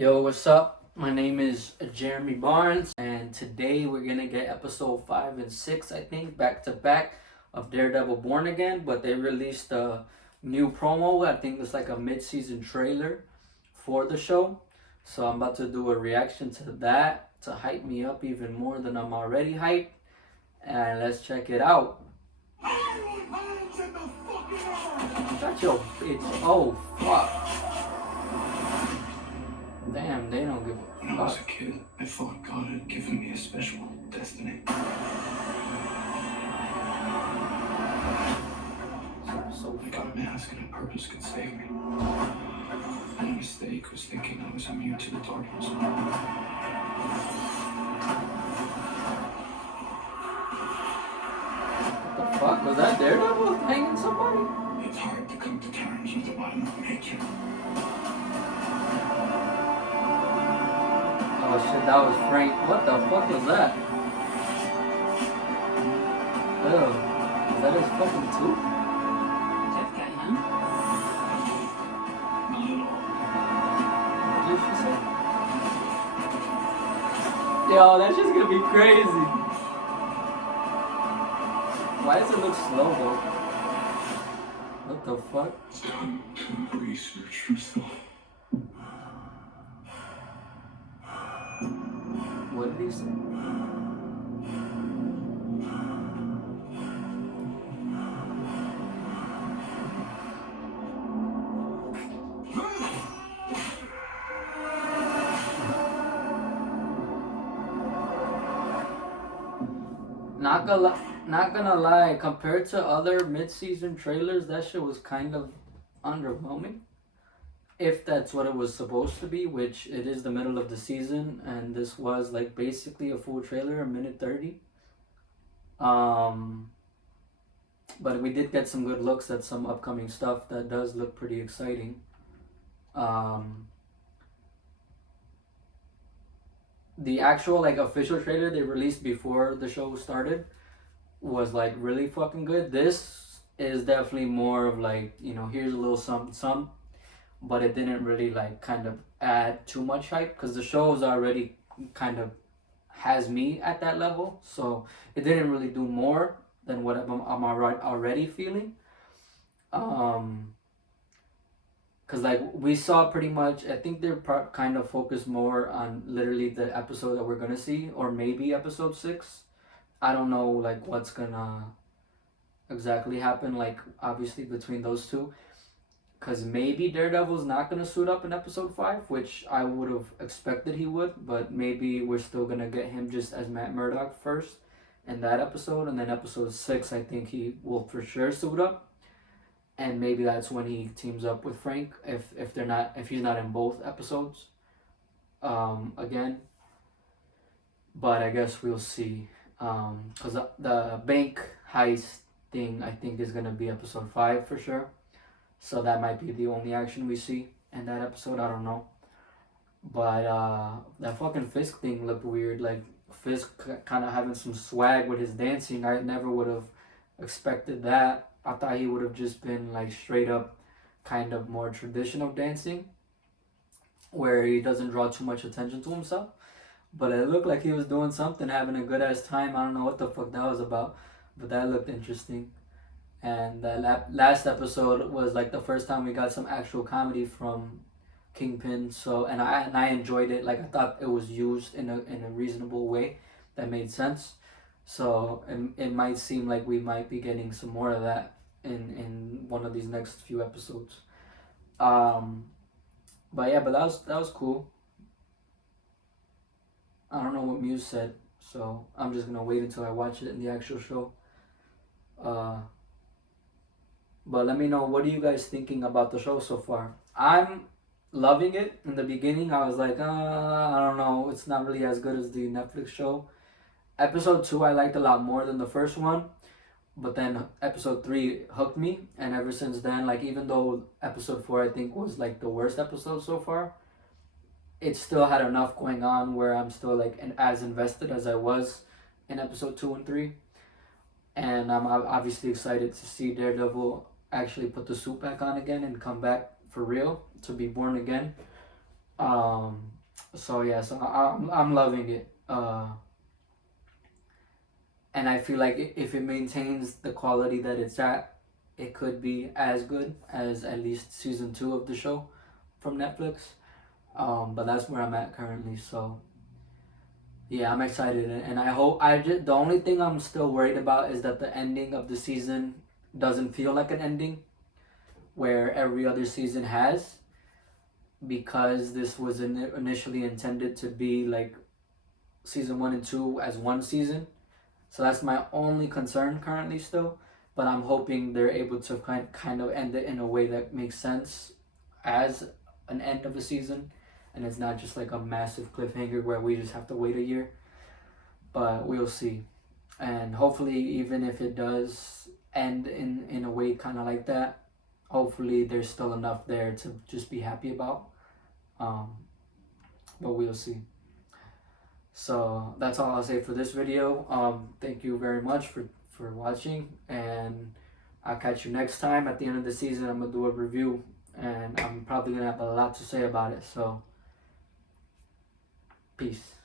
Yo, what's up? My name is Jeremy Barnes, and today we're gonna get episode 5 and 6, I think, back to back of Daredevil Born Again. But they released a new promo. I think it's like a mid season trailer for the show. So I'm about to do a reaction to that to hype me up even more than I'm already hyped. And let's check it out. Shut your bitch. Oh, fuck. Damn, they don't give a fuck. When I was a kid, I thought God had given me a special destiny. So I got a mask and a purpose could save me. My mistake was thinking I was immune to the darkness. What the fuck? Was that Daredevil hanging somebody? It's hard to come to terms with the violent nature. Oh shit, that was Frank. What the fuck was that? Ew. Is that his fucking tooth? Tough guy, huh? Not at all. What did she say? Yo, that shit's gonna be crazy. Why does it look slow though? What the fuck? It's time to research yourself. What did he say? Not gonna lie, compared to other mid-season trailers, that shit was kind of underwhelming. If that's what it was supposed to be, which it is the middle of the season, and this was like basically a full trailer, a minute 30. But we did get some good looks at some upcoming stuff that does look pretty exciting. The actual like official trailer they released before the show started was like really fucking good. This is definitely more of like, here's a little something, but it didn't really like kind of add too much hype because the show is already kind of has me at that level, so it didn't really do more than what I'm already feeling. Because like we saw pretty much, I think they're kind of focused more on literally the episode that we're gonna see, or maybe episode 6. I don't know like what's gonna exactly happen, like obviously between those two, because maybe Daredevil's not gonna suit up in episode 5, which I would have expected he would, but maybe we're still gonna get him just as Matt Murdock first in that episode, and then episode 6 I think he will for sure suit up, and maybe that's when he teams up with Frank if he's not in both episodes again. But I guess we'll see, because the bank heist thing I think is gonna be episode 5 for sure. So that might be the only action we see in that episode. I don't know. But that fucking Fisk thing looked weird. Like Fisk kind of having some swag with his dancing. I never would have expected that. I thought he would have just been like straight up kind of more traditional dancing, where he doesn't draw too much attention to himself. But it looked like he was doing something, having a good ass time. I don't know what the fuck that was about, but that looked interesting. And that last episode was like the first time we got some actual comedy from Kingpin. So and I enjoyed it. Like I thought it was used in a reasonable way that made sense. So it might seem like we might be getting some more of that in one of these next few episodes. But yeah, but that was cool. I don't know what Muse said, so I'm just gonna wait until I watch it in the actual show. But let me know, what are you guys thinking about the show so far? I'm loving it. In the beginning, I was like, I don't know, it's not really as good as the Netflix show. Episode 2 I liked a lot more than the first one, but then episode 3 hooked me, and ever since then, like even though episode 4 I think was like the worst episode so far, it still had enough going on where I'm still like as invested as I was in episode 2 and 3. And I'm obviously excited to see Daredevil actually put the suit back on again and come back for real to be born again. So yeah, so I'm loving it. And I feel like if it maintains the quality that it's at, it could be as good as at least season 2 of the show from Netflix. But that's where I'm at currently. So yeah, I'm excited, and I hope the only thing I'm still worried about is that the ending of the season doesn't feel like an ending where every other season has, because this was initially intended to be like season 1 and 2 as one season. So that's my only concern currently still, but I'm hoping they're able to kind of end it in a way that makes sense as an end of a season, and it's not just like a massive cliffhanger where we just have to wait a year. But we'll see, and hopefully, even if it does end in a way kind of like that, hopefully there's still enough there to just be happy about. Um, but we'll see. So that's all I'll say for this video. Thank you very much for watching, and I'll catch you next time. At the end of the season, I'm gonna do a review, and I'm probably gonna have a lot to say about it. So peace.